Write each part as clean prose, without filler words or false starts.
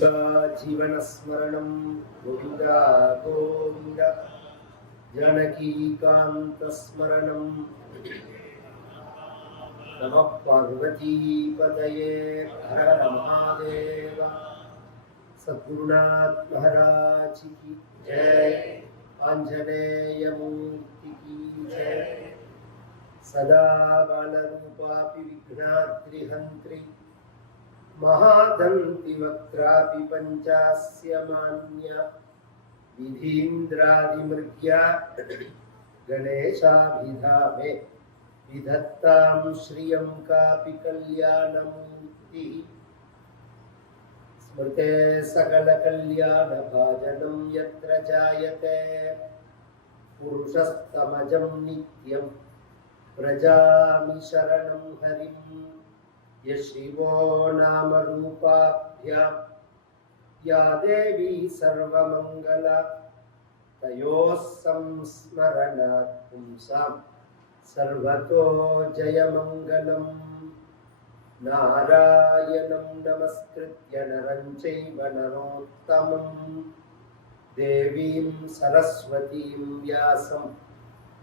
गोपिका जीवनस्मरणं गोविन्दा गोविन्द जानकीकान्तस्मरणं नमः पार्वतीपतये हर हर महादेव। सद्गुरुनाथ महाराज की जय, आंजनेय मूर्ति की जय। सदा बालरूपापि विघ्नाद्रिहन्त्रि महादन्ति वक्त्रापि पञ्चास्य मान्या विधीन्द्रादिमृग्या गणेशाभिधामे विधत्तां श्रियं कापि कल्याणमूर्तिः। स्मृते सकलकल्याणभाजनं यत्र जायते पुरुषस्तमजं नित्यं व्रजामि शरणं हरिं। यशिवो नाम रूपाभ्यां या देवी सर्वमङ्गला तयोः संस्मरणात् पुंसां सर्वतो जयमङ्गलम्। नारायणं नमस्कृत्य नरं चैव नरोत्तमं देवीं सरस्वतीं व्यासं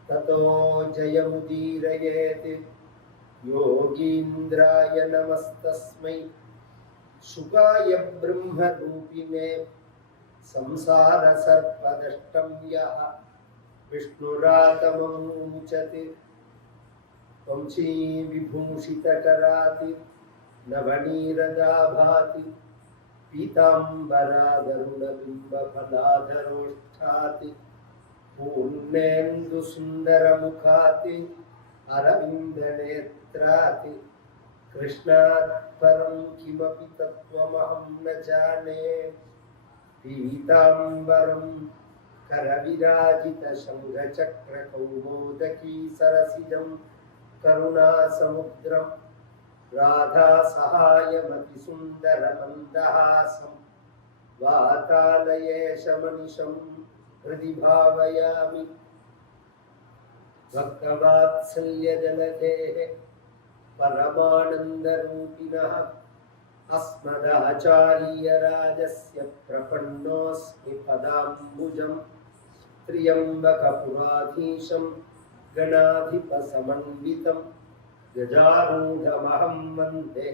ततो जयमुदीरयेत्। योगीन्द्राय नमस्तस्मै शुकाय ब्रह्मरूपिणे संसारसर्पदष्टं यः विष्णुरातममुचते वंशीविभूषितकराति नवनीरदाभाति पीताम्बरादरुणबिम्बफलाधरोष्ठाति पूर्णेन्दुसुन्दरमुखाति अरविन्दनेत्राति कृष्णात् परं किमपि तत्त्वमहं न जाने। पीताम्बरं करविराजितशङ्खचक्रकौमोदकी सरसिजं करुणासमुद्रं राधासहायमतिसुन्दरमन्दहासं वातालयेशमनिशं हृदि भावयामि। भक्तवात्सल्यजलधेः परमानन्दरूपिणः अस्मदाचार्यराजस्य प्रपन्नोऽस्मि पदाम्बुजं। त्र्यम्बकपुराधीशं गणाधिपसमन्वितं गजारूढमहं वन्दे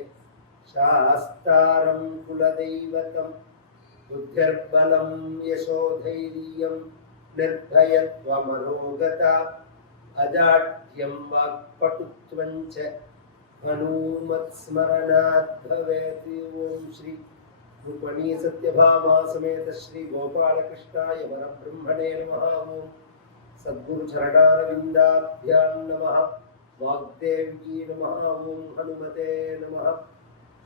शास्तारं कुलदैवतं। बुद्धिर्बलं यशोधैर्यं निर्भयत्वमरोगता अजाड्यं वाक्पटुत्वं च हनुमत्स्मरणात् भवेत्। ओम श्री रुक्मिणी सत्यभामा समेत श्री गोपालकृष्णाय परब्रह्मणे नमः। ओम सद्गुरु चरणारविन्दाभ्यां नमः। वाग्देव्यै नमः। ओम हनुमते नमः।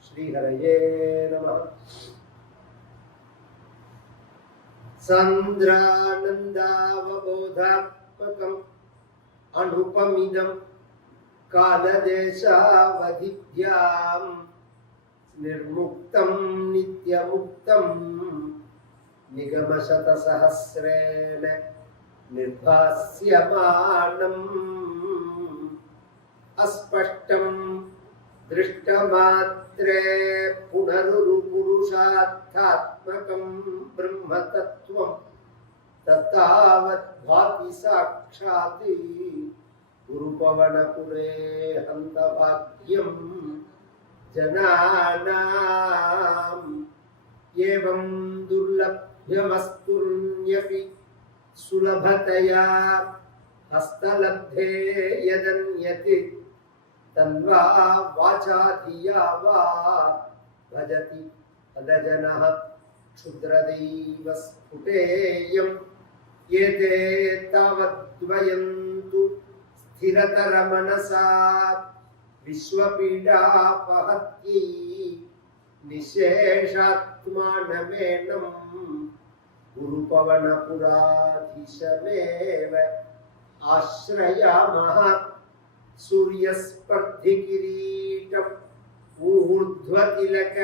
श्रीहरये नमः। सान्द्रानन्दावबोधात्मकम् अनुपमिदं कालदेशावधिभ्यां निर्मुक्तं नित्यमुक्तं निगमशतसहस्रेण निर्भास्यमानम्। अस्पष्टं दृष्टमात्रे पुनरुरुपुरुषार्थात्मकं ब्रह्मतत्त्वं तत्तावत् भाति साक्षात् गुरुपवनपुरे हन्तभाग्यं जनानाम्। एवं दुर्लभ्यमस्तुन्यपि सुलभतया हस्तलब्धे यदन्यत् तन्वा वाचा धिया वा भजति अदजनः क्षुद्रदैव स्फुटेयम्। एते तावद्वयन्तु स्थिरतरमनसा विश्वपीडापहत्यै निशेषात्मानमेनं गुरुपवनपुराधीशमेव आश्रयामः। सूर्यस्पर्धिकिरीटम् ऊर्ध्वतिलक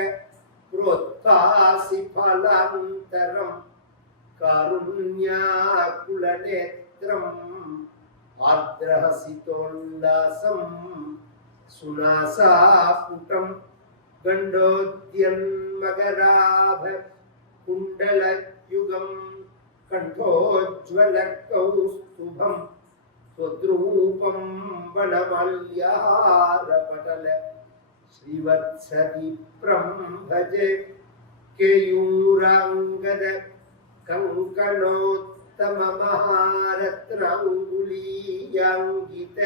प्रोत्थासिफलान्तरं कारुण्याकुलनेत्रम् आर्द्रहसितोल्लासं सुनासापुटं गण्डोद्यन्मकराभ कुण्डलयुगं कण्ठोज्ज्वलकौस्तुभं त्वद्रूपं वनमाल्यारपटल श्रीवत्सदीप्रं भजे केयूराङ्गद कङ्कणोत्तममहारत्नाङ्गुलीयाङ्गित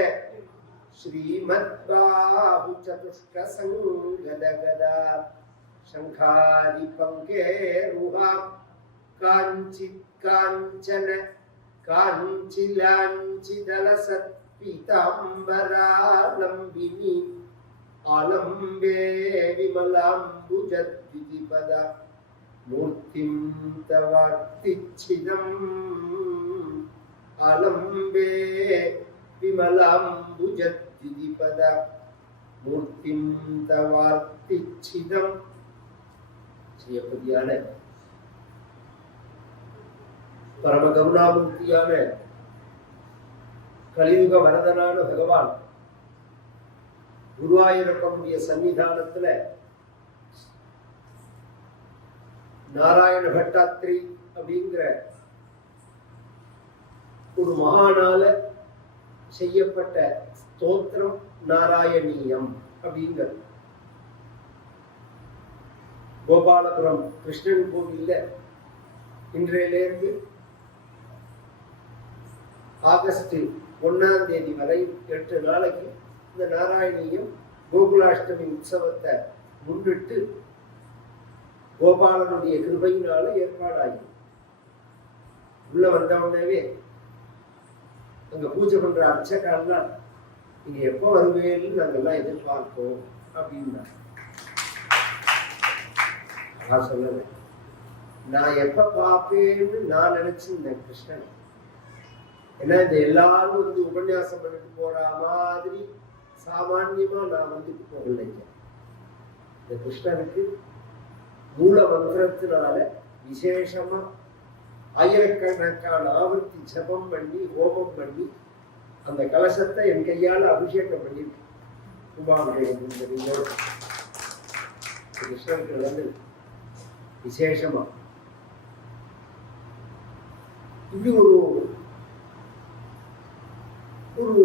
श्रीमद्बाहुचतुष्कसङ्गदगदा शङ्खारिपङ्केरुहा काञ्चित् काञ्चन काञ्चिलाञ्चिदलसत्पीताम्बरालम्बिनी आलम्बे विमलाम्बुजद्वितिपदा मूर्तिं तवार्तिच्छिदम् आलम्बे विमलाम्बुजद्वितिपदा मूर्तिं तवार्तिच्छिदम् செய்யப்பதியான பரம கருணாமூர்த்தியான கலியுக வரதனான பகவான் குருவாயூரப்பனுடைய சன்னிதானத்துல நாராயண பட்டாத்ரி அப்படிங்கிற ஒரு மகானால செய்யப்பட்ட ஸ்தோத்திரம் நாராயணீயம் அப்படிங்கிறது கோபாலபுரம் கிருஷ்ணன் கோவில்ல இன்றையிலிருந்து ஆகஸ்ட் 1ஆம் தேதி வரை 8 நாளைக்கு இந்த நாராயணியம் கோகுலாஷ்டமி உற்சவத்தை முன்னிட்டு கோபாலனுடைய கிருபையினால ஏற்பாடாகி உள்ள வந்தவுடனே அங்க பூஜை பண்ற அர்ச்சகாலாம் நீங்க எப்போ வருவேன்னு நாங்கெல்லாம் எதிர்பார்ப்போம் அப்படின்னா நான் சொல்லல, நான் எப்ப பார்ப்பேன்னு நான் நினைச்சிருந்தேன் கிருஷ்ணன். ஏன்னா இந்த எல்லாரும் வந்து உபன்யாசம் பண்ணிட்டு போற மாதிரி சாமான்யமா நான் வந்துட்டு போகலைங்க. இந்த கிருஷ்ணனுக்கு மூல மந்திரத்தினால விசேஷமா ஆயிரக்கணக்கான ஆவர்த்தி ஜபம் பண்ணி ஹோமம் பண்ணி அந்த கலசத்தை என் கையால அபிஷேகம் பண்ணிருக்கேன். கும்பாபிஷேகம் கிருஷ்ணனுக்கு வந்து விசேஷமா இது ஒரு ஒரு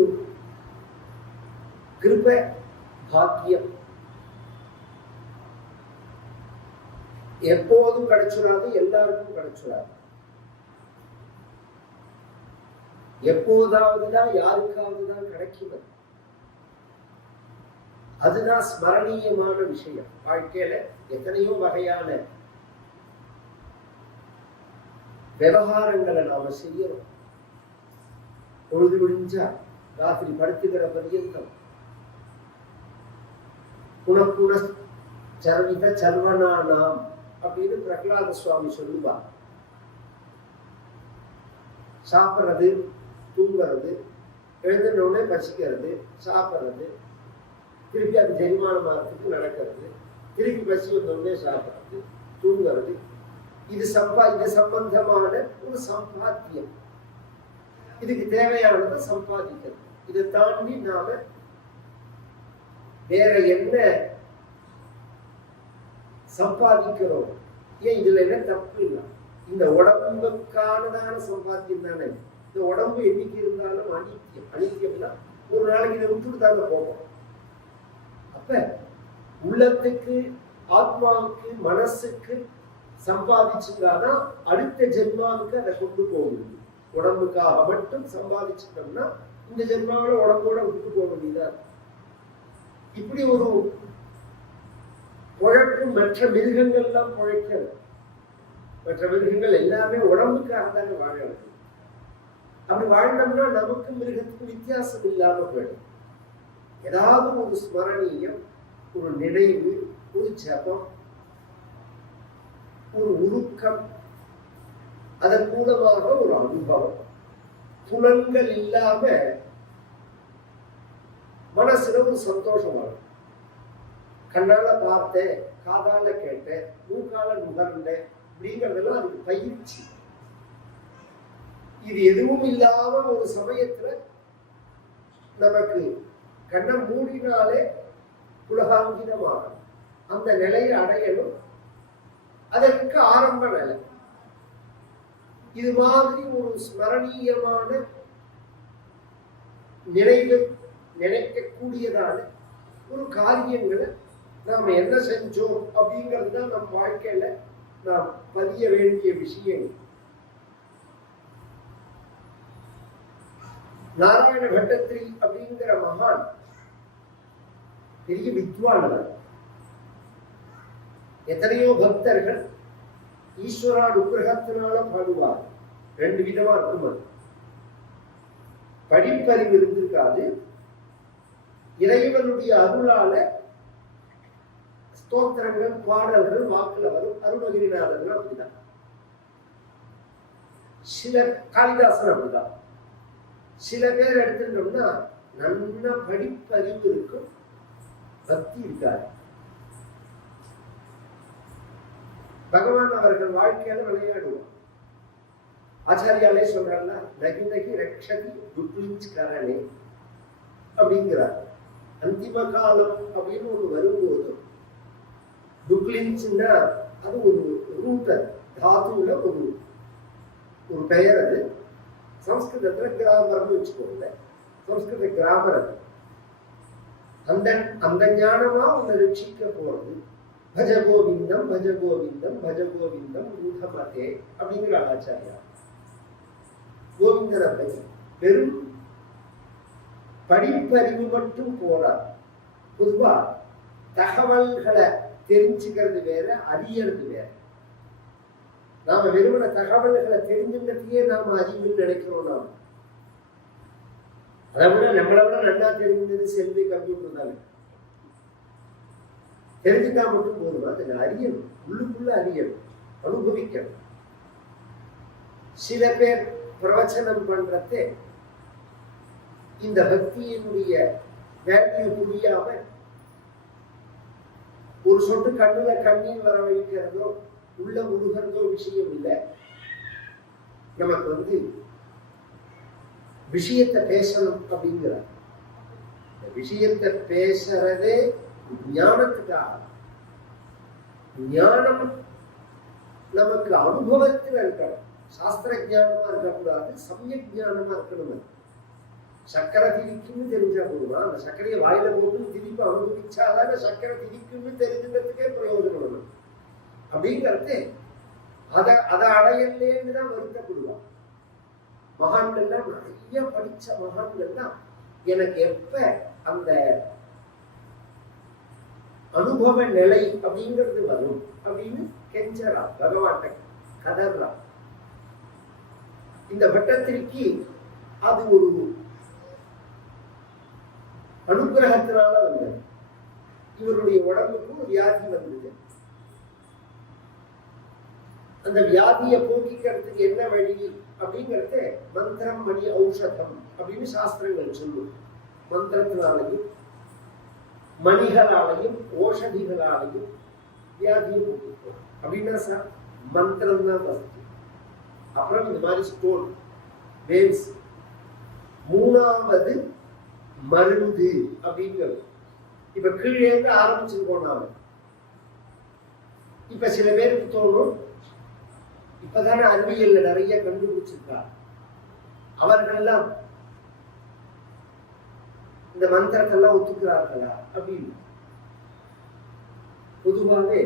கிருபை பாக்கியம் எப்போதும் கிடைச்சிடாது, எல்லாருக்கும் கிடைச்சிடாது. எப்போதாவதுதான் யாருக்காவதுதான் கிடைக்கிறது. அதுதான் ஸ்மரணீயமான விஷயம். வாழ்க்கையில எத்தனையோ வகையான விவகாரங்களை நாம செய்யறோம். பொழுது விடிஞ்சா ராத்திரி படுத்துக்கிற பரியந்தம் குணக்குண சர்வித சர்வனானாம் அப்படின்னு பிரகலாத சுவாமி சொல்லுவார். சாப்பிட்றது, தூங்குறது, எழுந்தினோடனே பசிக்கிறது, சாப்பிட்றது, திருப்பி அது ஜெரிமானமாகறதுக்கு நடக்கிறது, திருப்பி பசி வந்தோடனே சாப்பிட்றது, தூங்குறது, இது சம்பந்தமான ஒரு சம்பாத்தியம். இதுக்கு தேவையானதை சம்பாதிக்கிறது. இதை தாண்டி நாம வேற என்ன சம்பாதிக்கிறோம்? ஏன் இதுல என்ன தப்பு இல்லை? இந்த உடம்புக்கானதான சம்பாத்தியம் தானே. இந்த உடம்பு என்னைக்கு இருந்தாலும் அனித்தியம். அனித்தியம்னா ஒரு நாளைக்கு இதை விட்டுட்டு தாங்க போவோம். அப்ப உள்ளத்துக்கு, ஆத்மாவுக்கு, மனசுக்கு சம்பாதிச்சுட்டாதான் அடுத்த ஜென்மாவுக்கு அதை கொண்டு போக முடியும். உடம்புக்காக மட்டும் சம்பாதிச்சுட்டோம்னா இந்த ஜென்மாவில உடம்போட விட்டு போக வேண்டியதா. இப்படி ஒரு உழைப்பு மற்ற மிருகங்கள்லாம் உழைக்கிறது. மற்ற மிருகங்கள் எல்லாமே உடம்புக்காக தானே வாழறது. அப்படி வாழ்ந்தோம்னா நமக்கு மிருகத்துக்கு வித்தியாசம் இல்லாம போயிடும். ஏதாவது ஒரு ஸ்மரணீயம், ஒரு நினைவு, ஒரு ஜபம், ஒரு உருக்கம், அதன் மூலமாக ஒரு அனுபவம், புலன்கள் இல்லாம மனசுல ஒரு சந்தோஷம் வரும். கண்ணால பார்த்தேன், காதால கேட்டேன், மூக்கால நுகர்ந்தேன் அப்படிங்கிறதெல்லாம் அதுக்கு பயிற்சி. இது எதுவும் இல்லாம ஒரு சமயத்துல நமக்கு கண்ணை மூடினாலே உலகாங்கிதமாகும். அந்த நிலையை அடையணும். அதற்கு ஆரம்ப நிலை இது மாதிரி ஒரு ஸ்மரணீயமான நினைவு நினைக்கக்கூடியதான ஒரு காரியங்களை நாம் என்ன செஞ்சோம் அப்படிங்கிறது தான் நம் வாழ்க்கையில நாம் பதிய வேண்டிய விஷயங்கள். நாராயண பட்டத்திரி அப்படிங்கிற மகான் பெரிய வித்வானவர். எத்தனையோ பக்தர்கள் ஈஸ்வரா அனுகிரகத்தினால பாடுவார். ரெண்டு விதமா இருக்கும். அது படிப்பறிவு இருந்திருக்காது. இறைவனுடைய அருளால ஸ்தோத்திரங்கள் பாடல்கள் வாக்குல வரும். அருணகிரிநாதர்கள் அப்படிதான். சில காளிதாசன் அப்படிதான். சில பேர் எடுத்துட்டோம்னா நல்ல படிப்பறிவு இருக்கும், பக்தி இருக்காது. பகவான் அவர்கள் வாழ்க்கையில விளையாடுவார். ஆச்சாரியாலே சொல்றாங்க, நகி நகி ரக்ஷதி துக்லிஞ்ச்கரணே அப்படிங்கிறார். அந்திம காலம் அப்படின்னு ஒண்ணு வரும்போது துக்லிஞ்ச்னா அது ஒரு ரூட்டர் தாத்துல ஒரு பெயர். அது சம்ஸ்கிருதத்துல கிராமர்னு வச்சுக்கோங்க. சம்ஸ்கிருத கிராமர் அது. அந்த ஞானமா உன்னை ரட்சிக்க போறது. பஜ கோவிந்தம் பஜ கோவிந்தம் பஜ கோவிந்தம் ரூடமதே அப்படிங்கிற ஆச்சாரியா. கோவிந்தனை பற்றி பெரும் படிப்பறிவு மட்டும் போறார். பொதுவா தகவல்களை தெரிஞ்சுக்கிறது வேற, அறியறது வேற. நாம வெறுமன தகவல்களை தெரிஞ்சுக்கிறதையே நாம அறிவுன்னு நினைக்கிறோம். நாம அதை விட நம்மளை விட நல்லா தெரிஞ்சது செல்வி கம்ப்யூட்டர் தானே. தெரிஞ்சுட்டா மட்டும் போதும், அதை அறியணும், உள்ளுக்குள்ள அறியணும், அனுபவிக்கணும். சில பேர் பிரவச்சனம் பண்றதே இந்த பக்தியினுடைய வேல்யூ புரியாம ஒரு சொட்டு கண்ணுல கண்ணீர் வர வைக்கிறதோ உள்ள முழுகிறதோ விஷயம் இல்லை. நமக்கு விஷயத்தை பேசணும் அப்படிங்கிறார். விஷயத்தை பேசுறதே ஞானத்துக்காக. ஞானம் நமக்கு அனுபவத்தில் இருக்கணும். சாஸ்திர ஞானமா இருக்கக்கூடாது, சமயக் ஞானமா இருக்கணும். சக்கரை திரிக்குன்னு தெரிஞ்சா போதுமா? அந்த சர்க்கரையை வாயில போட்டு திருப்பி அனுபவிச்சாதான் சக்கரை திரிக்குன்னு தெரிஞ்சுக்கிறதுக்கே பிரயோஜனம் வேணும். அப்படிங்கிறது அதை அடையலேன்னு தான் வருத்தப்படுவான். மகான்கள்லாம் நிறைய படிச்ச மகான்கள்லாம் எனக்கு எப்ப அந்த அனுபவ நிலை அப்படிங்கிறது வரும் அப்படின்னு கெஞ்சரா, பகவான் கதர்றா. இந்த பட்டத்திற்கு அது ஒரு அனுகிரகத்தினால வந்தது. இவருடைய உடம்புக்கும் வியாதி வந்தது. அந்த வியாதியை போக்கிக்கிறதுக்கு என்ன வழி அப்படிங்கிறது மந்திரம் மணி ஔஷதம் அப்படின்னு சாஸ்திரங்கள் சொல்லும். மந்திரத்தினாலையும் மணிகளாலையும் ஓஷதிகளாலையும் வியாதியை போக்கிக்கும் அப்படின்னா சார் மந்திரம் தான் ஃபர்ஸ்ட். அப்புறம் இந்த மாதிரி ஸ்டோன் வேவ்ஸ், மூணாவது மருந்து அப்படிங்கிறது. இப்ப கீழே இருந்து ஆரம்பிச்சிருக்கோம் நாம. இப்ப சில பேருக்கு தோணும், இப்பதானே அறிவியல்ல நிறைய கண்டுபிடிச்சிருக்கா, அவர்கள்லாம் இந்த மந்திரத்தெல்லாம் ஒத்துக்கிறார்களா அப்படின்னு. பொதுவாகவே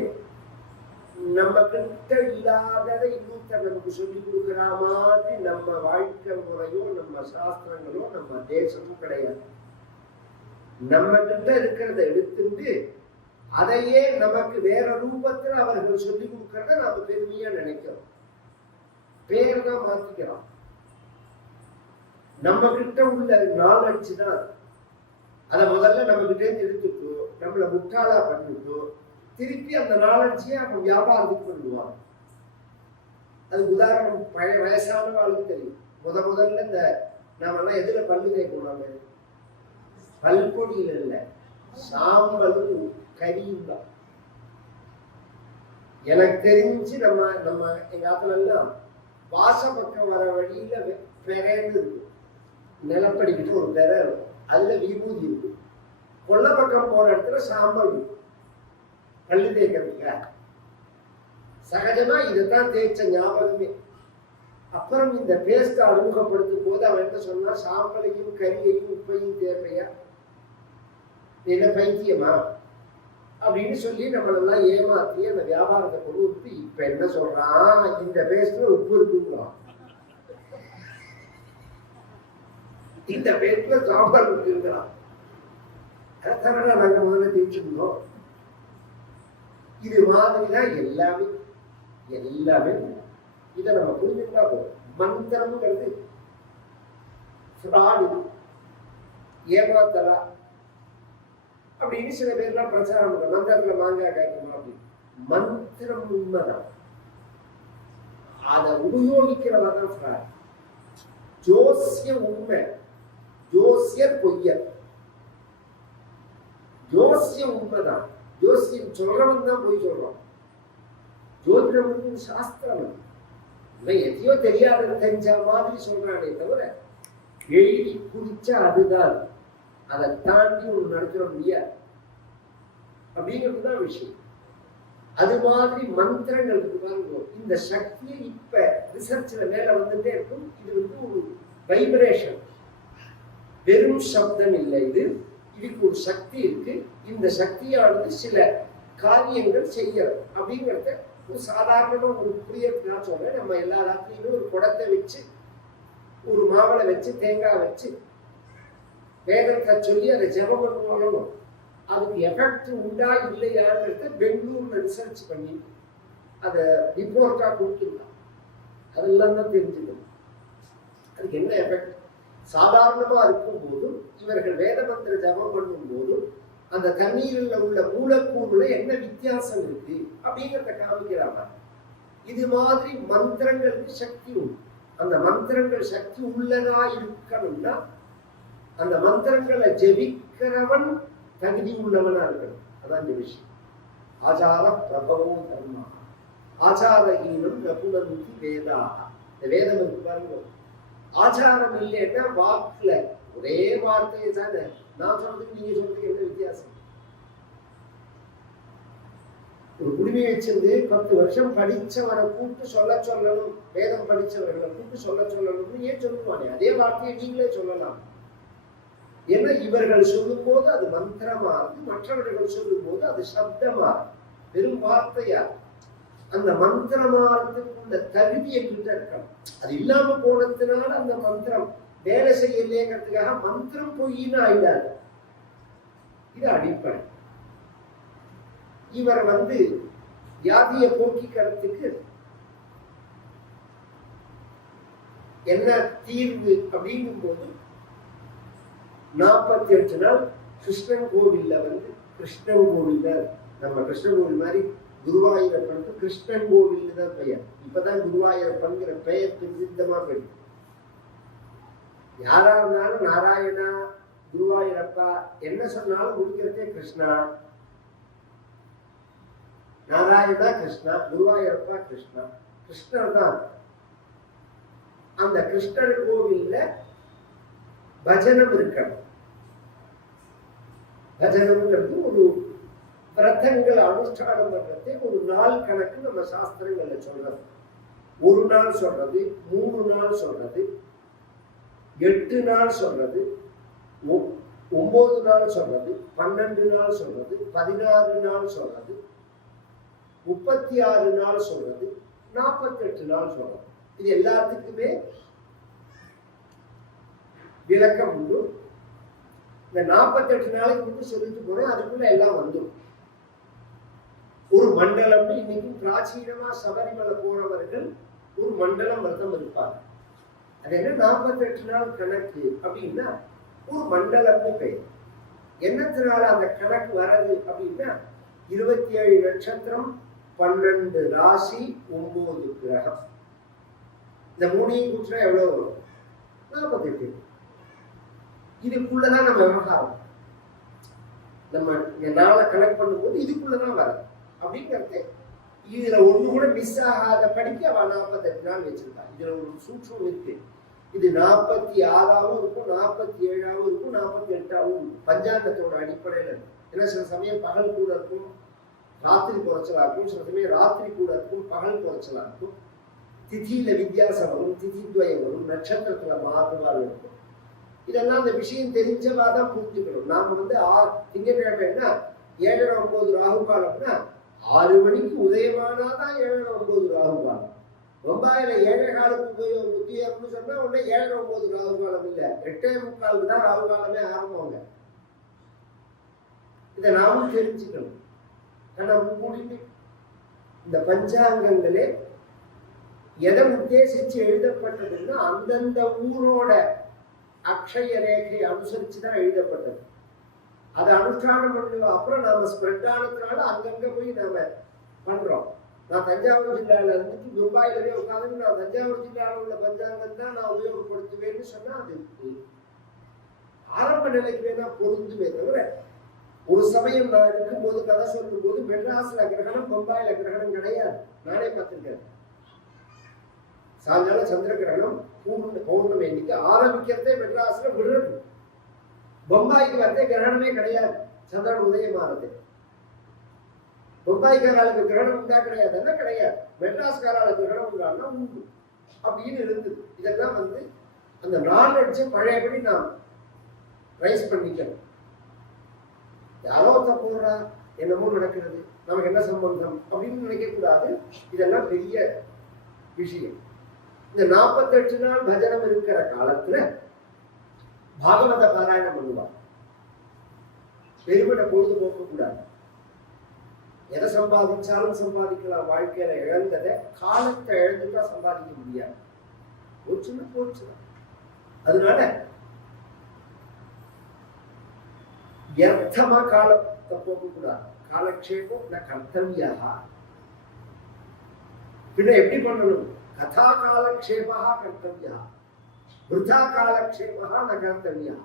நம்ம கிட்ட இல்லாததை இன்னொருத்தர் நமக்கு சொல்லி கொடுக்கிற மாதிரி நம்ம வாழ்க்கை முறையோ நம்ம சாஸ்திரங்களோ நம்ம தேசமும் கிடையாது. நம்ம கிட்ட இருக்கிறத எடுத்துட்டு அதையே நமக்கு வேற ரூபத்துல அவர்கள் சொல்லி கொடுக்கறத நாம பெருமையா நினைக்கிறோம். பேர் தான் மாத்திக்கிறோம். நம்ம கிட்ட உள்ள நாலெட்ஜ் தான். அதை முதல்ல நம்ம கிட்டே எடுத்துட்டு நம்மளை முட்டாளா பண்ணிட்டு திருப்பி அந்த நாலெட்ஜையே அவங்க வியாபாரத்துக்கு பண்ணுவாங்க. அதுக்கு உதாரணம் பழைய வயசான வாழ்க்கை தெரியும். முதல்ல இந்த நாமெல்லாம் எதுல பல்லு தேய்க்கணும்? பல்பொடியில் இல்லை, சாம்பலும் கரியும் தான். எனக்கு தெரிஞ்சு நம்ம எங்க ஆத்துல எல்லாம் வாச பக்கம் வர வழியில பெறேன்னு இருக்கும். நிலப்படிக்கிட்டு ஒரு பெற இருக்கும், அதுல விபூதி இருக்கும். கொல்ல பக்கம் போற இடத்துல சாம்பல் இருக்கும். பள்ளி தேய்க்கிறதுக்கு சகஜமா இதைத்தான் தேய்ச்ச ஞாபகமே. அப்புறம் இந்த பேஸ்ட் அறிமுகப்படுத்தும் போது அவன் என்ன சொன்னா, சாம்பலையும் கரியையும் உப்பையும் தேவையா, என்ன பைத்தியமா அப்படின்னு சொல்லி நம்மளெல்லாம் ஏமாத்தி அந்த வியாபாரத்தை கொண்டு வந்து இப்ப என்ன சொல்றான், இந்த பேஸ்ட்ல உப்பு இருக்குங்களா, இந்த பேஸ்ட்ல சாம்பார் இருக்குங்கிறான். அதைத்தான நாங்க முதல்ல தெரிஞ்சுக்கணும். இது மாதிரிதான் எல்லாமே எல்லாமே இதை நம்ம புரிஞ்சுட்டா போதும். மந்திரம்ங்கிறது ஃப்ராடு, ஏமாத்தலா அப்படின்னு சில பேர்லாம் பிரச்சாரம் பண்ற, மந்திரத்துல மாங்காய் காட்டுமா அப்படின்னு. மந்திரம் உண்மைதான், அதை உபயோகிக்கிறவதான் ஃப்ராடு. ஜோசியம் உண்மை, ஜோசியர் பொய்யர். ஜோசியம் உண்மைதான், ஜோசியம் சொல்றவன் தான் பொய் சொல்றான். ஜோதிடம் சாஸ்திரம், இவன் எதையோ தெரியாத தெரிஞ்ச மாதிரி சொல்றானே தவிர எழுதி குடிச்சா அதுதான், அதை தாண்டி ஒரு நடத்த முடியாது அப்படிங்கிறதுதான் விஷயம். அது மாதிரி மந்திரங்களுக்கு பாருங்க, இந்த சக்தியை இப்ப ரிசர்ச்ல மேல வந்துட்டே இருக்கும். இது ஒரு வைப்ரேஷன், வெறும் சப்தம் இல்லை. இதுக்கு ஒரு சக்தி இருக்கு. இந்த சக்தியானது சில காரியங்கள் செய்யறது அப்படிங்கிறத ஒரு சாதாரணமா ஒரு புரியறதுனா சொல்றேன். நம்ம எல்லா ராத்திரியுமே ஒரு குடத்தை வச்சு, ஒரு மாவளை வச்சு, தேங்காய் வச்சு வேதத்தை சொல்லி அதை ஜெபம் பண்ணுவாங்க. அதுக்கு எஃபெக்ட் உண்டா இல்லையான்றத பெங்களூர்ல ரிசர்ச் பண்ணி அதை ரிப்போர்ட்டா கொடுத்துருக்காங்க. அதெல்லாம் தான் தெரிஞ்சுக்கணும் அதுக்கு என்ன எஃபெக்ட். சாதாரணமா இருக்கும் போதும் இவர்கள் வேத மந்திர ஜபம் பண்ணும் போதும் அந்த தண்ணீரில் உள்ள மூலக்கூறுல என்ன வித்தியாசம் இருக்கு அப்படிங்கிறத காமிக்கிறாங்க. இது மாதிரி மந்திரங்களுக்கு சக்தி உண்டு. அந்த மந்திரங்கள் சக்தி உள்ளதா இருக்கணும்னா அந்த மந்திரங்களை ஜெபிக்கிறவன் தகுதி உள்ளவனா இருக்கணும். அதான் இந்த விஷயம். ஆச்சார பிரபவோ தர்மா ஆச்சாரஹீனம் நபுனந்தி வேதாக. இந்த வேதம் இருக்கு பாருங்க. ஆச்சாரம் இல்லைன்னா வாக்குல ஒரே வார்த்தையை தானே, நான் சொல்றதுக்கு நீங்க சொல்றதுக்கு என்ன வித்தியாசம்? ஒரு குடிமை வச்சிருந்து 10 வருஷம் படிச்சவனை கூப்பிட்டு சொல்ல சொல்லணும், வேதம் படிச்சவர்களை கூப்பிட்டு சொல்ல சொல்லணும்னு ஏன் சொல்லுவானே, அதே வார்த்தையை நீங்களே சொல்லலாம். ஏன்னா இவர்கள் சொல்லும் போது அது மந்திரமா இருக்கு, மற்றவர்கள் சொல்லும் போது அது சப்தமா வெறும் வார்த்தையா. அந்த மந்திரமாறதுக்குள்ள தகுதி என்கிட்ட இருக்கணும். அது இல்லாம போனதுனால அந்த மந்திரம் வேலை செய்யலையேங்கிறதுக்காக மந்திரம் பொய்ன்னு ஆயிடாது. இது அடிப்படை. இவர் வியாதியை போக்கிக்கிறதுக்கு என்ன தீர்வு அப்படிங்கும் போது 48 நாள் கிருஷ்ணன் கோவில்ல கிருஷ்ணன் கோவில்ல, நம்ம கிருஷ்ணன் கோவில் மாதிரி குருவாயூரப்பனுக்கு கிருஷ்ணன் கோவில் தான் பெயர். இப்பதான் குருவாயூரப்பன்கிற பெயர் பிரசித்தமா போயிடுது. யாரா இருந்தாலும் நாராயணா, குருவாயூரப்பா என்ன சொன்னாலும் முடிக்கிறதே கிருஷ்ணா. நாராயணா கிருஷ்ணா, குருவாயூரப்பா கிருஷ்ணா, கிருஷ்ணர் தான். அந்த கிருஷ்ணன் கோவில்ல பஜனம் இருக்கணும். பஜனம்ங்கிறது ஒரு விரதங்கள் அனுஷ்டானம் பண்றதே ஒரு நாள் கணக்கு நம்ம சாஸ்திரங்கள்ல சொல்றது. 1 நாள் சொல்றது, 3 நாள் சொல்றது, 8 நாள் சொல்றது, 9 நாள் சொல்றது, 12 நாள் சொல்றது, 16 நாள் சொல்றது, 36 நாள் சொல்றது, 48 நாள் சொல்றது. இது எல்லாத்துக்குமே விளக்கம் உண்டு. இந்த 48 நாளைக்கு மட்டும் சொல்லிட்டு போறேன், அதுக்குள்ள எல்லாம் வந்துடும். ஒரு மண்டலம் இன்னைக்கு பிராச்சீனமா சபரிமலை போறவர்கள் ஒரு மண்டலம் விரதம் இருப்பாங்க. அது என்ன 48 நாள் கணக்கு அப்படின்னா ஒரு மண்டலம்னு பெயர். என்னத்தினால அந்த கணக்கு வர்றது அப்படின்னா 27 நட்சத்திரம், 12 ராசி, 9 கிரகம். இந்த 3ஐயும் கூட்டினா எவ்வளவு வரும்? 48. இதுக்குள்ளதான் நம்ம விவகாரம். நம்ம நாளை கணக்கு பண்ணும்போது இதுக்குள்ளதான் வரும் அப்படிங்கிறது. இதுல ஒண்ணு கூட மிஸ் ஆகாத படிக்க அவ 48 நாள் வச்சிருக்காங்க. இதுல ஒரு சூட்சம் இருக்கு. இது 46ஆவும் இருக்கும், 47ஆவும் இருக்கும், 48ஆவும் இருக்கும். பஞ்சாங்கத்தோட அடிப்படையில இருக்கும். ஏன்னா சில சமயம் பகல் கூட இருக்கும், ராத்திரி குறைச்சலா இருக்கும். சில சமயம் ராத்திரி கூட இருக்கும், பகல் குறைச்சலா இருக்கும். திதியில வித்தியாசம் வரும், திதித்வயம் வரும், நட்சத்திரத்துல மாறுபாடு இருக்கும். இதெல்லாம் அந்த விஷயம் தெரிஞ்சவா தான் புரிஞ்சுக்கணும். நாம திங்கட்கிழமைன்னா 7:09 ராகு காலம்னா 6 மணிக்கு உதயமானாதான் 7:09 ராகு காலம். பம்பாயில 7:15 போய் உத்தியோகம்னு சொன்னா உடனே 7:09 ராகு காலம் இல்ல, 8:45 தான் ராகு காலமே ஆரம்பங்க. இதை நாமும் தெரிஞ்சுக்கணும். ஆனா இந்த பஞ்சாங்கங்களே எதை உத்தேசிச்சு எழுதப்பட்டதுன்னா அந்தந்த ஊரோட அக்ஷய ரேகை அனுசரிச்சுதான் எழுதப்பட்டது. அதை அனுஷ்டானம் பண்ணுவோம். அப்புறம் நாம ஸ்ப்ரெட் ஆனதுனால அங்கங்க போய் நாம பண்றோம். நான் தஞ்சாவூர் ஜில்லால இருந்துட்டு மும்பாயிலே உட்காந்து நான் தஞ்சாவூர் ஜில்லாவில் உள்ள பஞ்சாங்கம் தான் நான் உபயோகப்படுத்துவேன்னு சொன்னா அது ஆரம்ப நிலைக்கு வேணா பொருந்துமே தவிர, ஒரு சமயம் நான் இருக்கும்போது கதை சொல்லும் போது மெட்ராஸ்ல கிரகணம் பம்பாயில கிரகணம் கிடையாது. நானே பார்த்திருக்கேன். சாயங்காலம் சந்திர கிரகணம் பௌர்ணமி எண்ணிக்கை ஆரம்பிக்கிறதே மெட்ராஸ்ல விடுறது. பம்பாய்க்கு வரதே கிரகணமே கிடையாது. சந்திரன் உதயமானது பம்பாய்க்காராளுக்கு கிரகணம் உண்டா கிடையாதுன்னா கிடையாது. மெட்ராஸ்காராளுக்கு கிரகணம் உண்டான்னா உண்டு அப்படின்னு இருந்தது. இதெல்லாம் அந்த நாலெட்ஜ் பழையபடி நாம் ரைஸ் பண்ணிக்கணும். யாரோ தப்புறா என்னமோ நடக்கிறது, நமக்கு என்ன சம்பந்தம் அப்படின்னு நினைக்க கூடாது. இதெல்லாம் பெரிய விஷயம். இந்த 48 நாள் பஜனம் இருக்கிற காலத்துல பாகவத பாராயணம் பண்ணுவார். பெருமிட பொழுதுபோக்க கூடாது. எதை சம்பாதிச்சாலும் சம்பாதிக்கலாம். வாழ்க்கையில இழந்ததை காலத்தை இழந்துட்டா சம்பாதிக்க முடியாது. போச்சுன்னா அதனால வியர்த்தமா காலத்தை போக்க கூடாது. காலக்ஷேபம் ந கர்த்தவியா. பின்ன எப்படி பண்ணணும்? கதா காலக்ஷேபா கர்த்தவியா, விருதா காலக்ஷேபா ந கர்த்தவியா.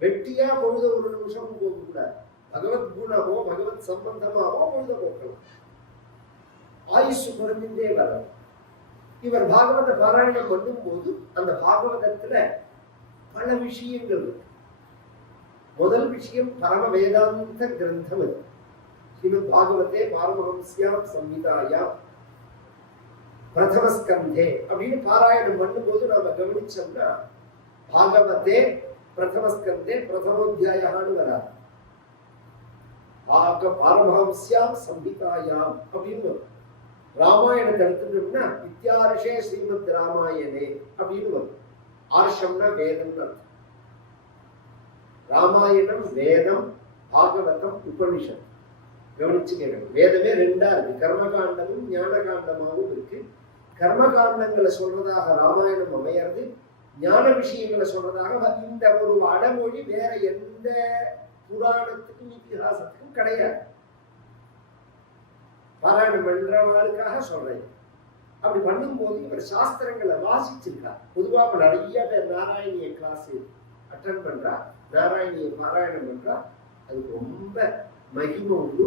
வெட்டியா பொழுது ஒரு நிமிஷம் போக கூடாது. பகவத் குணமோ பகவத் சம்பந்தமாவோ பொழுத போக்கலாம். ஆயுஷ் குறைஞ்சின்றே வரும். இவர் பாகவத பாராயணம் பண்ணும் போது அந்த பாகவதத்துல பல விஷயங்கள் இருக்கு. முதல் விஷயம் பரம வேதாந்த கிரந்தம் அது. ஸ்ரீமத் பாகவதே பாரமஹம்ஸ்யாம் சம்ஹிதாயாம் பிரதமஸ்கந்தே அப்படின்னு பாராயணம் பண்ணும்போது நாம கவனிச்சோம்னா பாகவதே பிரதமஸ்கந்தே பிரதமோத்தியாயான்னு வராது. பாரமஹம்ஸ்யாம் சம்ஹிதாயாம் அப்படின்னு வரும். ராமாயணத்தை எடுத்துட்டோம்னா வித்யாரிஷே ஸ்ரீமத் ராமாயணே அப்படின்னு வரும். ஆர்ஷம்னா வேதம்னு அர்த்தம். ராமாயணம் வேதம், பாகவதம் உபனிஷத். கவனிச்சு கேட்கணும். வேதமே ரெண்டா இருக்கு. கர்மகாண்டமும் ஞான காண்டமாவும் இருக்கு. கர்மகாண்டங்களை சொல்றதாக ராமாயணம் அமையறது, ஞான விஷயங்களை சொல்றதாக இந்த ஒரு அடமொழி வேற எந்த புராணத்துக்கும் இதிகாசத்துக்கும் கிடையாது. பாராயணம் பண்றவர்களுக்காக சொல்றேன். அப்படி பண்ணும்போது இவர் சாஸ்திரங்களை வாசிச்சிருக்கார். பொதுவா நிறைய பேர் நாராயணிய கிளாஸ் அட்டன் பண்றா, நாராயணிய பாராயணம் பண்றா. அதுக்கு ரொம்ப மகிமை உண்டு.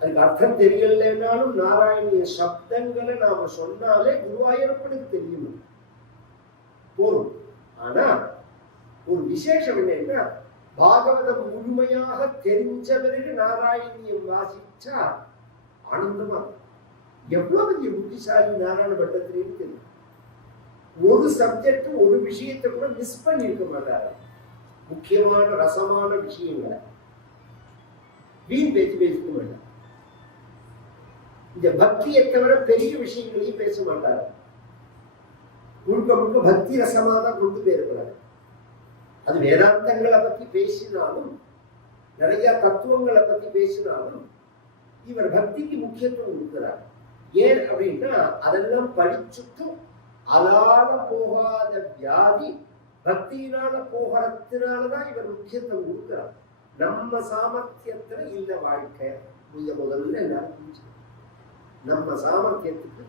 அதுக்கு அர்த்தம் தெரியலன்னாலும் நாராயணிய சப்தங்களை நாம சொன்னாலே குருவாயூரப்பனுக்கு தெரியும் போதும். ஆனா ஒரு விசேஷம் என்னன்னா, பாகவதம் முழுமையாக தெரிஞ்ச பிறகு நாராயணியம் வாசிச்சா ஆனந்தமா. எவ்வளவு பெரிய புத்திசாலி நாராயண பட்டத்திலேன்னு தெரியும். ஒரு சப்ஜெக்ட் ஒரு விஷயத்தை கூட மிஸ் பண்ணிருக்க மாட்டாரு. முக்கியமான ரசமான விஷயங்களை வீண் பேச்சு பேசிக்க மாட்டார். இந்த பக்தியை தவிர பெரிய விஷயங்களையும் பேச மாட்டார். முழுக்க முழுக்க பக்தி ரசமா தான் கொண்டு போயிருக்கிறார். அது வேதாந்தங்களை பத்தி பேசினாலும் நிறைய தத்துவங்களை பத்தி பேசினாலும் இவர் பக்திக்கு முக்கியத்துவம் கொடுக்கிறார். ஏன் அப்படின்னா அதெல்லாம் படிச்சுட்டும் அதால போகாத வியாதி பக்தியினால போகிறதுனாலதான் இவர் முக்கியத்துவம் கொடுக்கிறார். நம்ம சாமர்த்தியத்துல இல்ல வாழ்க்கை. முதல்ல எல்லாரும் புரிஞ்சு, நம்ம சாமர்த்தியத்துக்கு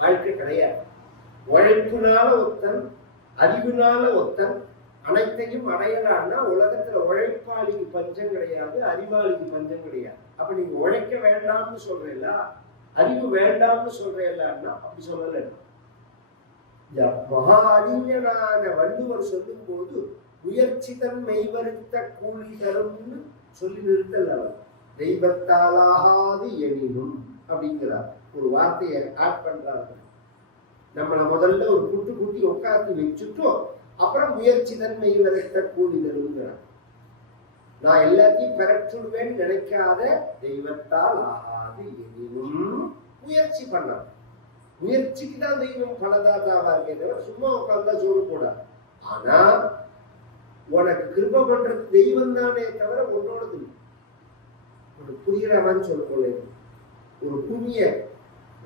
வாழ்க்கை கிடையாது. உழைப்புனால ஒருத்தன், அறிவுனால ஒருத்தன் அனைத்தையும் அடையலான்னா உலகத்துல உழைப்பாளிக்கு பஞ்சம் கிடையாது, அறிவாளிக்கு பஞ்சம் கிடையாது. அப்ப நீங்க உழைக்க வேண்டாம்னு சொல்றீல்ல, அறிவு வேண்டாம்னு சொல்றீங்கன்னா அப்படி சொல்லல. மகா அறிஞனான வள்ளுவர் சொல்லும் போது முயற்சிதன் மெய்வருத்த கூலி தரும்னு சொல்லி நிறுத்தல். அவர் தெய்வத்தாலாகாது எனினும் அப்படிங்கிறார். ஒரு வார்த்தையை ஆட் பண்றாரு. நம்மளை முதல்ல ஒரு குட்டு குட்டி உட்காந்து வச்சுட்டோம், அப்புறம் முயற்சி தன்மை விதைத்த கூலி தருங்கிறார். நான் எல்லாத்தையும் பெறச்சுடுவேன்னு நினைக்காத, தெய்வத்தால் ஆகாது எனினும் முயற்சி பண்ணலாம். முயற்சிக்கு தான் தெய்வம் பலதாதாவா இருக்கே தவிர சும்மா உட்கார்ந்தா சோறு போடாது. ஆனா உனக்கு கிருபை பண்றது தெய்வம் தானே தவிர உன்னோடது. ஒரு புரிகிறவன் சொல்ல, ஒரு துணிய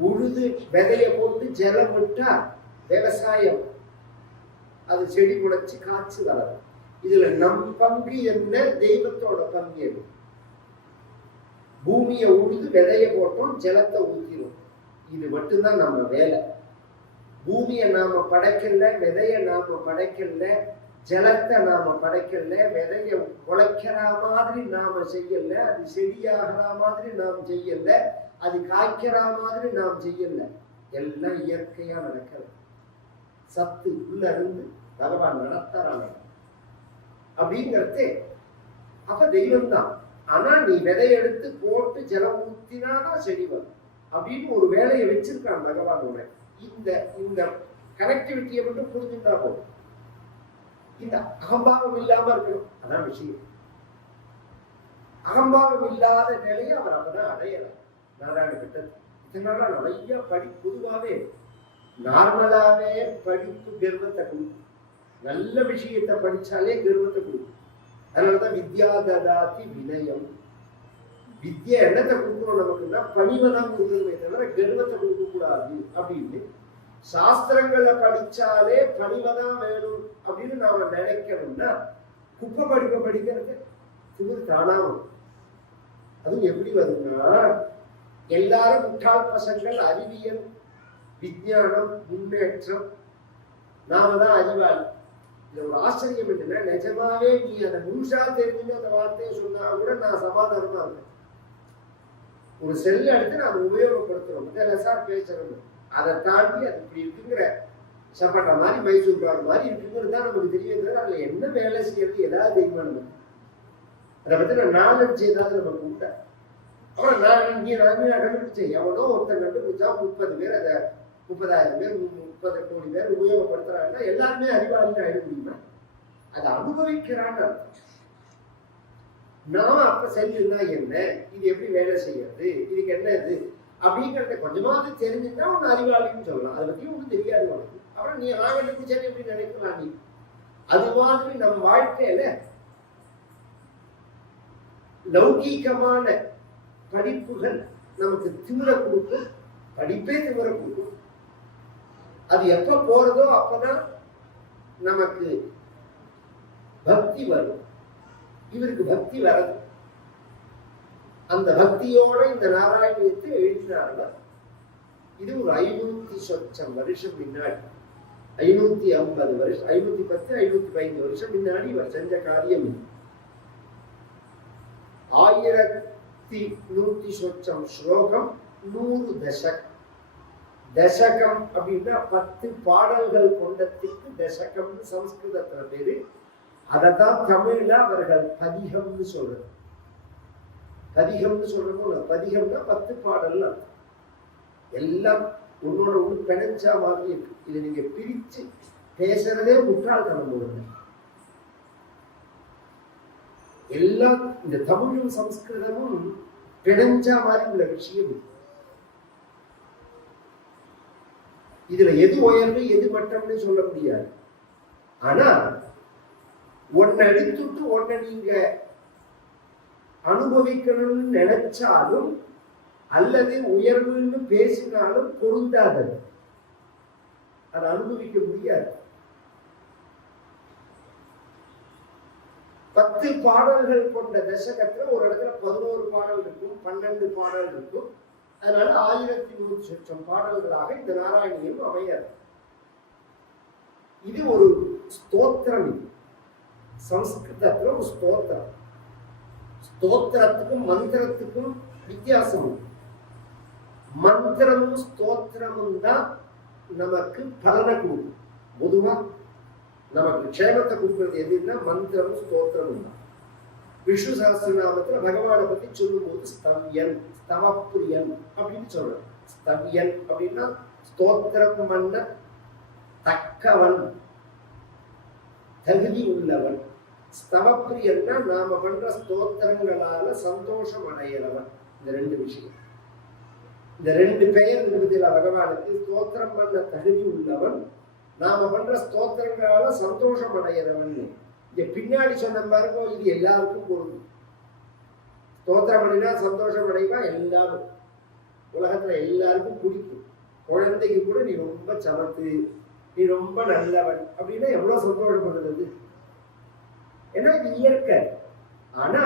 உழுது விதைய போட்டு ஜலம் விட்டா விவசாயம் அது செடி முளைச்சு காய்ச்சி வளரும். இதுல நம் பங்கு என்ன, தெய்வத்தோட பங்கு என்ன? பூமியை உழுது விதைய போட்டோம், ஜலத்தை ஊத்திரும். இது மட்டும்தான் நம்ம வேலை. பூமியை நாம படைக்கல, விதைய நாம படைக்கல, ஜலத்தை நாம படைக்கல, விதைய உழைக்கிற மாதிரி நாம செய்யல, அது செடியாகிற மாதிரி நாம் செய்யல, அது காய்க்கிற மாதிரி நாம் செய்யல. எல்லாம் இயற்கையா நடக்கிறது. சத்து உள்ள இருந்து பகவான் நடத்துறாங்க அப்படிங்கிறது. அப்ப தெய்வம் தான். ஆனா நீ விதை எடுத்து போட்டு ஜலம் ஊத்தினாதான் செடி வரும் அப்படின்னு ஒரு வேலையை வச்சிருக்கான் பகவானோட. இந்த இந்த கனெக்டிவிட்டியை மட்டும் புரிஞ்சுட்டா போதும். இந்த அகம்பாவம் இல்லாம இருக்கணும், அதான் விஷயம். அகம்பாவம் இல்லாத நிலையை அவர் அப்பதான் அடையலாம். நாராயண கிட்ட இதனால நிறைய பொதுவாவே நார்மலாவே படிப்பு கர்வத்தை கொடுக்கும். நல்ல விஷயத்தை படிச்சாலே கர்வத்தை கொடுக்கும். அதனாலதான் வித்யா ததாதி வினயம். வித்யா என்னத்தை கொடுக்கணும் நமக்குன்னா பணிவதான் கொடுக்கணுமே தவிர கர்வத்தை கொடுக்க கூடாது அப்படின்னு. சாஸ்திரங்கள்ல படிச்சாலே பணிவதான் வேணும் அப்படின்னு நாம நினைக்கணும்னா குப்பை படிப்பை படிக்கிறது திமிர் தானா வரும். அதுவும் எப்படி வருதுன்னா, எல்லாரும் முட்டாள் பசங்கள், அறிவியல் விஞ்ஞானம் முன்னேற்றம், நாம தான் அறிவாளி. இதுல ஒரு ஆச்சரியம் என்னன்னா, நிஜமாவே நீ அதை முழுசா தெரிஞ்சுன்னு அந்த வார்த்தையை சொன்னா கூட நான் சமாதானமா இருக்கேன். ஒரு செல்லை எடுத்து நாம உபயோகப்படுத்துறோம், சார் பேசுறோம், அதை தாண்டி அது இப்படி இருக்குங்கிற சப்பட்ட மாதிரி மைசூர் பார் மாதிரி இருக்குங்கிறது தான் நமக்கு தெரியும். அதுல என்ன வேலை செய்யறது ஏதாவது தெரியுமா நமக்கு? அதை பத்தி நான் நாலஞ்சு ஏதாவது நமக்கு உண்டா? அப்புறம் நான் கண்டுபிடிச்சேன், எவனோ ஒருத்தன் கண்டுபிடிச்சா 30 பேர், அதை 30,000 பேர் 30 கோடி பேர் உபயோகப்படுத்துறாங்கன்னா எல்லாருமே அறிவாளின்னு ஆயிட முடியுமா? அதை அனுபவிக்கிறான்னு அர்த்தம். நாம அப்ப செல்லுன்னா என்ன, இது எப்படி வேலை செய்யறது, இதுக்கு என்ன இது அப்படிங்கிறத கொஞ்சமாவது தெரிஞ்சுட்டா ஒன்னு அறிவாளின்னு சொல்லலாம். அதை பத்தி ஒன்றும் தெரியாது உனக்கு. அப்புறம் நீ ஆகலுக்கு சரி எப்படி நினைக்கலாம் நீ? அது மாதிரி நம்ம வாழ்க்கையில லௌகீகமான படிப்புகள் நமக்கு திமிர கொடுக்கும், படிப்பே திமிர கொடுக்கும். அது எப்ப போறதோ அப்பதான் நமக்கு பக்தி வரும். இவருக்கு பக்தி வரது. அந்த பக்தியோட இந்த நாராயணியத்தை எழுதினார்கள். இது ஒரு 500 சொச்சம் வருஷம் முன்னாடி, 550 வருஷம், 510 515 வருஷம் முன்னாடி இவர் செஞ்ச காரியம். 1100 சொச்சம் ஸ்லோகம், 100 தசகம். தசகம் அப்படின்னா 10 பாடல்கள் கொண்டதுக்கு தசகம்னு சம்ஸ்கிருதத்துல பேரு. அதத்தான் தமிழ்ல அவர்கள் பதிகம்னு சொல்றது. பதிகம்னு சொல்றோம். பதிகம்னா 10 பாடல். எல்லாம் உன்னோட ஒண்ணு பிணைஞ்சா மாதிரி இருக்கு. இதை நீங்க பிரிச்சு பேசுறதே முட்டாள்தனம் போடுங்க. எல்லாம் இந்த தமிழும் சம்ஸ்கிருதமும் பிணைஞ்சா மாதிரி உள்ள விஷயம். இதுல எது உயர்வு எது மட்டம்னு சொல்ல முடியாது. ஆனா ஒன்னை எடுத்துட்டு ஒன்னை நீங்க அனுபவிக்கணும்னு நினைச்சாலும் அல்லது உயர்வுன்னு பேசினாலும் பொருந்தாதது. அதை அனுபவிக்க முடியாது. 10 பாடல்கள் கொண்ட தசகத்துல ஒரு இடத்துல 11 பாடல் இருக்கும், 12 பாடல் இருக்கும். அதனால 1100 சொச்சம் பாடல்களாக இந்த நாராயணியம் அமையாது. இது ஒரு ஸ்தோத்திரம். இது சம்ஸ்கிருதத்துல ஒரு ஸ்தோத்திரம். ஸ்தோத்திரத்துக்கும் மந்திரத்துக்கும் வித்தியாசம். மந்திரமும் ஸ்தோத்திரமும் தான் நமக்கு பலனை கொடுக்கும். பொதுவா நமக்கு க்ஷேமத்தை கொடுக்கிறது எதுன்னா மந்திரமும் ஸ்தோத்திரமும் தான். விஷ்ணு சஹஸ்ரநாமத்துல பகவானை பத்தி சொல்லும் போது ஸ்தவ்யன், ஸ்தவப்பிரியன் அப்படின்னு சொல்றோம். ஸ்தவ்யன் அப்படின்னா ஸ்தோத்திரம் பண்ண தக்கவன், தகுதி உள்ளவன். ஸ்தவப்பிரியன்னா நாம பண்ற ஸ்தோத்திரங்களால சந்தோஷம் அடைகிறவன். இந்த ரெண்டு விஷயம், இந்த ரெண்டு பெயர் இருக்குதுல பகவானுக்கு. ஸ்தோத்திரம் பண்ண தகுதி உள்ளவன், நாம பண்ற ஸ்தோத்திரங்களால சந்தோஷம் அடைகிறவன். இங்க பின்னாடி சொன்ன பாருங்க, இது எல்லாருக்கும் பொருந்தும். ஸ்தோத்திரம் பண்ணினா சந்தோஷம் அடைவா எல்லாரும், உலகத்துல எல்லாருக்கும் பிடிக்கும். குழந்தைக்கு கூட நீ ரொம்ப சமத்து, நீ ரொம்ப நல்லவன் அப்படின்னா எவ்வளவு சந்தோஷப்படுறது. ஏன்னா இது இயற்கை. ஆனா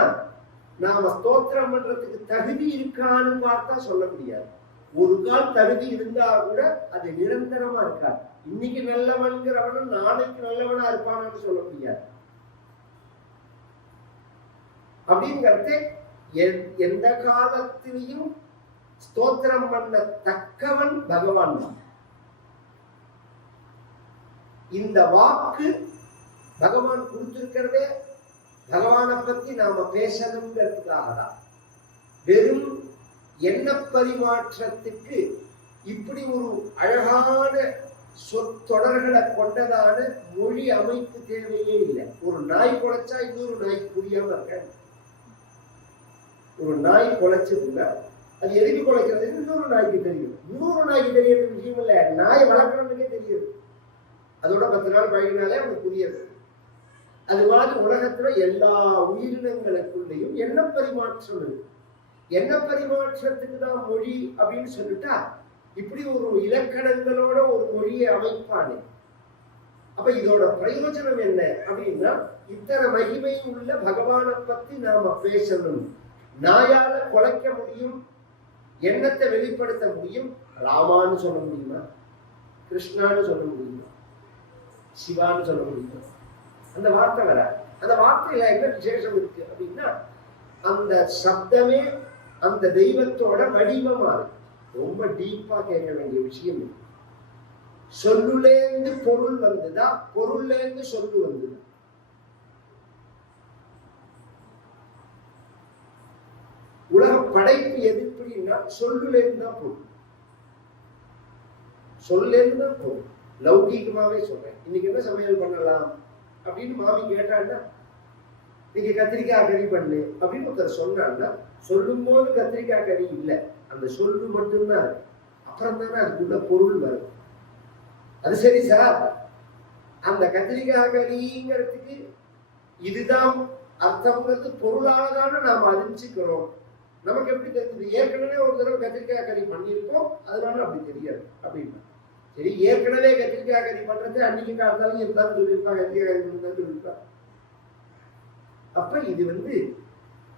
நாம ஸ்தோத்திரம் பண்றதுக்கு தகுதி இருக்கான்னு பார்த்தா சொல்ல முடியாது. ஒரு கால் தகுதி இருந்தா கூட அது நிரந்தரமா இருக்காது. இன்னைக்கு நல்லவன்கிறவனும் நாளைக்கு நல்லவனா இருப்பான்னு சொல்ல முடியாது. அப்படிங்கிறது எந்த காலத்திலையும் ஸ்தோத்திரம் பண்ண தக்கவன் பகவான் தான். இந்த வாக்கு பகவான் கொடுத்திருக்கிறதே பகவானை பத்தி நாம பேசணுங்கிறதுக்காக தான். வெறும் எண்ண பரிமாற்றத்துக்கு இப்படி ஒரு அழகான சொற்றொடர்களை கொண்டதான மொழி அமைப்பு தேவையே இல்லை. ஒரு நாய் குலைச்சா இன்னொரு நாய்க்கு புரியாம இருக்க. ஒரு நாய் குலைச்சதுன்னா அது எதுக்கு குலைக்கிறது இன்னொரு நாய்க்கு தெரியும். இன்னொரு நாய்க்கு தெரியறது விஷயம் இல்லை, நாயை வளர்க்கறதுக்கே தெரியுது. அதோட 10 நாள் பழகினாலே அவனுக்கு புரியுது. அது மாதிரி உலகத்துல எல்லா உயிரினங்களுக்குள்ளேயும் எண்ண பரிமாற்றம் இருக்கு. எண்ண பரிமாற்றத்துக்கு தான் மொழி அப்படின்னு சொல்லிட்டா இப்படி ஒரு இலக்கணங்களோட ஒரு மொழியை அமைப்பானே. அப்ப இதோட பிரயோஜனம் என்ன அப்படின்னா, இத்தனை மகிமை உள்ள பகவானை பத்தி நாம பேசணும். நாயால குலைக்க முடியும், எண்ணத்தை வெளிப்படுத்த முடியும். ராமான்னு சொல்ல முடியுமா? கிருஷ்ணான்னு சொல்ல முடியுமா? சிவான்னு சொல்ல முடியுமா? அந்த வார்த்தை வர, அந்த வார்த்தையில என்ன விசேஷம் இருக்கு அப்படின்னா, அந்த சப்தமே அந்த தெய்வத்தோட வடிவமா இருக்கு. ரொம்ப டீப்பா கேட்க வேண்டிய விஷயம். சொல்லுலேந்து பொருள் வந்துதா, பொருள்லேந்து சொல்லு வந்தது. உலக படைப்பு எதுப்படின்னா சொல்லுலேருந்து தான் பொருள், சொல்லேருந்து தான் பொருள். லௌகீகமாவே சொல்றேன். இன்னைக்கு என்ன சமையல் பண்ணலாம் அப்படின்னு மாமி கேட்டான்னா, நீங்க கத்திரிக்காய் கறி பண்ணு அப்படின்னு ஒருத்தர் சொன்னான்னா, சொல்லும் போது கத்திரிக்காய் கறி இல்லை, அந்த சொல்லு மட்டும்தான் இருக்கு. அப்புறம் தானே அதுக்குள்ள பொருள் வரும். அது சரி சார், அந்த கத்திரிக்காய் கறிங்கிறதுக்கு இதுதான் அர்த்தம்ங்கிறது பொருளாதான நாம அறிஞ்சுக்கிறோம். நமக்கு எப்படி தெரிஞ்சது? ஏற்கனவே ஒரு தடவை கத்திரிக்காய் கறி பண்ணியிருக்கோம், அதனால அப்படி தெரியாது அப்படின்னா. சரி, ஏற்கனவே கத்திரிக்காய் கறி பண்றது அன்னைக்கு காலத்தாலும் இருந்தாலும் சொல்லியிருப்பாங்க, கத்திரிக்காய் கறி பண்ணதான் சொல்லியிருப்பாங்க. அப்ப இது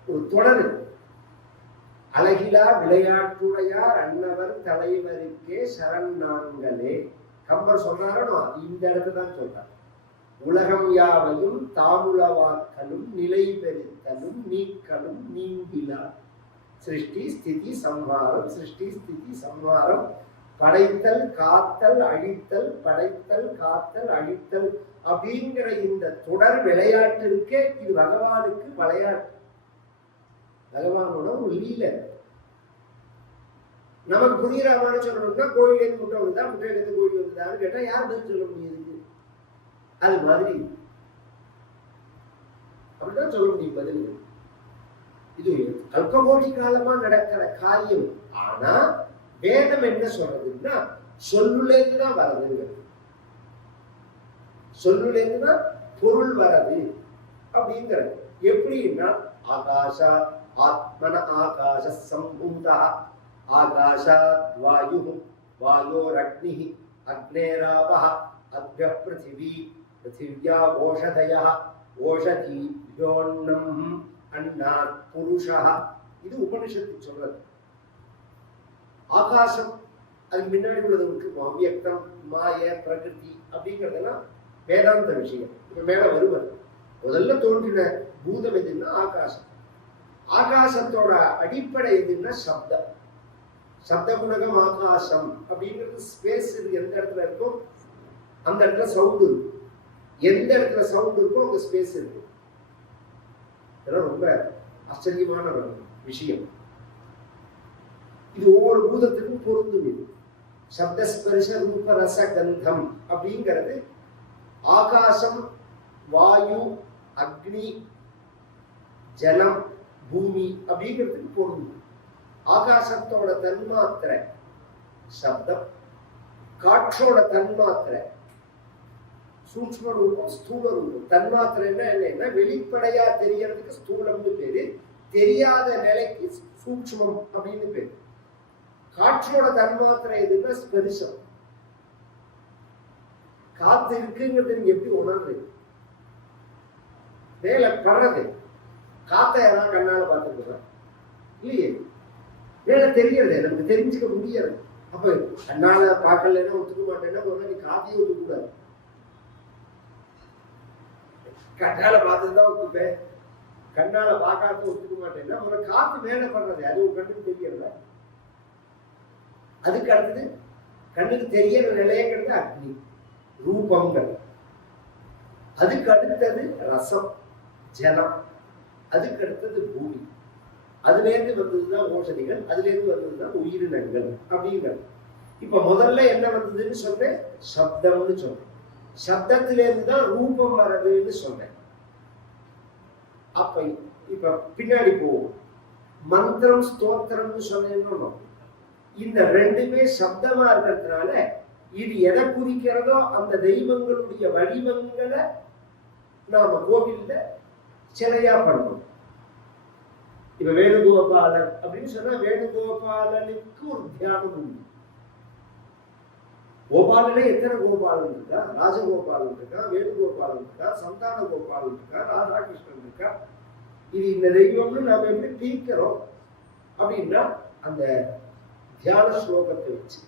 ஒரு தொடர். அழகிலா விளையாட்டுடையார் அன்னவர் தலைவருக்கே சரண் நாங்களே. கம்பர் சொல்றாரோ இந்த இடத்துதான் சொல்றார். உலகம் யாவையும் தாமுளவாக்கலும் நிலை பெறுத்தலும் நீக்கலும் நீங்கிலா. சிருஷ்டி ஸ்திதி சம்ஹாரம், சிருஷ்டி ஸ்திதி சம்ஹாரம், படைத்தல் காத்தல் அழித்தல், படைத்தல் காத்தல் அழித்தல் அப்படிங்கிற இந்த தொடர் விளையாட்டு இருக்கே, இது பகவானுக்கு விளையாட்டு, பகவானோட ஒரு லீலை. நமக்கு புரியுறமான சொல்லணும்னா, கோயிலேருந்து முட்டை வந்துதா, முட்டையிலேருந்து கோழி வந்துதான்னு கேட்டா யார் பதில் சொல்ல முடியுது? அது மாதிரி அப்படிதான் சொல்ல முடியும் பதில். இது கல்பகோடி காலமா நடக்கிற காரியம். ஆனா வேதம் என்ன சொல்றதுன்னா, சொல்லுலேருந்து தான் வரதுங்க, சொல்லுலேருந்து தான் பொருள் வரது அப்படிங்கிறது. எப்படின்னா, ஆகாஷா ஆத்மன ஆகாஷ சம்பூதா, ஆகாஷாத் வாயு, வாயோரக்னி, அக்னேராபஹ, அத்ய பிருத்திவி, பிருத்திவ்யா ஓஷதயः, ஓஷதீயோன்னம், அன்னாத் புருஷः. இது உபனிஷத்து சொல்றது. ஆகாசம் அதுக்கு முன்னாடி உள்ளது அவ்யக்தம், மாய, பிரகிருதி அப்படிங்கிறதெல்லாம் வேதாந்த விஷயம். இப்ப மேல வருவது முதல்ல தோன்றின பூதம் எதுன்னா ஆகாசம். ஆகாசத்தோட அடிப்படை எதுன்னா சப்தம். சப்த குணகம் ஆகாசம் அப்படிங்கிறது ஸ்பேஸ். இது எந்த இடத்துல இருக்கோ அந்த இடத்துல சவுண்ட் இருக்கும், எந்த இடத்துல சவுண்ட் இருக்கோ அங்க ஸ்பேஸ் இருக்கும். இதெல்லாம் ரொம்ப ஆச்சரியமான ஒரு விஷயம். இது ஒவ்வொரு பூதத்துக்கும் பொருந்தும். இது சப்தஸ்பரிச ரூப ரச கந்தம் அப்படிங்கிறது ஆகாசம், வாயு, அக்னி, ஜலம், பூமி அப்படிங்கிறதுக்கு பொருந்தும். ஆகாசத்தோட தன்மாத்திரை சப்தம், காற்றோட தன்மாத்திரை சூட்சும ரூபம், ஸ்தூல ரூபம். தன்மாத்திரைன்னா என்னன்னா வெளிப்படையா தெரியறதுக்கு ஸ்தூலம்னு பேரு, தெரியாத நிலைக்கு சூட்சுமம் அப்படின்னு பேரு. காற்றோட தன்மாத்திரை எதுன்னா ஸ்பரிசம். காத்து இருக்குங்கிறது நீங்க எப்படி உணர்றீங்க? மேல படுறது காத்த யாராவது கண்ணால பார்த்துருக்கோம் இல்லையே, மேல தெரியறது நமக்கு தெரிஞ்சுக்க முடியாது. அப்ப கண்ணால பார்க்கலன்னா ஒத்துக்க மாட்டேன்னா ஒரு நீ காத்தையே ஒத்துக்க கூடாது. கண்ணால பார்த்துதான் ஒத்துப்பேன், கண்ணால பார்க்காத ஒத்துக்க மாட்டேன்னா ஒரு காத்து மேல படுறது அது ஒரு கண்ணுக்கு தெரியறத. அதுக்கு அடுத்தது கண்ணுக்கு தெரியற நிலையங்கிறது அக்னி ரூபங்கள். அதுக்கு அடுத்தது ரசம் ஜலம். அதுக்கு அடுத்தது பூமி. அதுல இருந்து வந்ததுதான் ஓஷதிகள், அதுல இருந்து வந்ததுதான் உயிரினங்கள் அப்படிங்கிறது. இப்ப முதல்ல என்ன வந்ததுன்னு சொன்னேன், சப்தம்னு சொன்னேன். சப்தத்திலிருந்து தான் ரூபம் வர்றதுன்னு சொன்னேன். அப்ப இப்ப பின்னாடி போவோம். மந்திரம் ஸ்தோத்திரம்னு சொன்னேன்னு இந்த ரெண்டுமே சப்தமா இருக்கிறதுனால இது எதை குறிக்கிறதோ அந்த தெய்வங்களுடைய வடிவங்களை நாம கோவில்ல சிலையா பண்ணணும். இப்ப வேணுகோபாலன் அப்படின்னு சொன்னா வேணுகோபாலனுக்கு ஒரு தியானம் உண்டு. கோபாலனே எத்தனை கோபாலன் இருக்கா? ராஜகோபாலன் இருக்கா, வேணுகோபாலன் இருக்கா, சந்தான கோபாலன் இருக்கா, ராதாகிருஷ்ணன் இருக்கா. இது இந்த தெய்வம்னு நாம எப்படி தீர்க்கிறோம் அப்படின்னா அந்த தியான ஸ்லோகத்தை வச்சு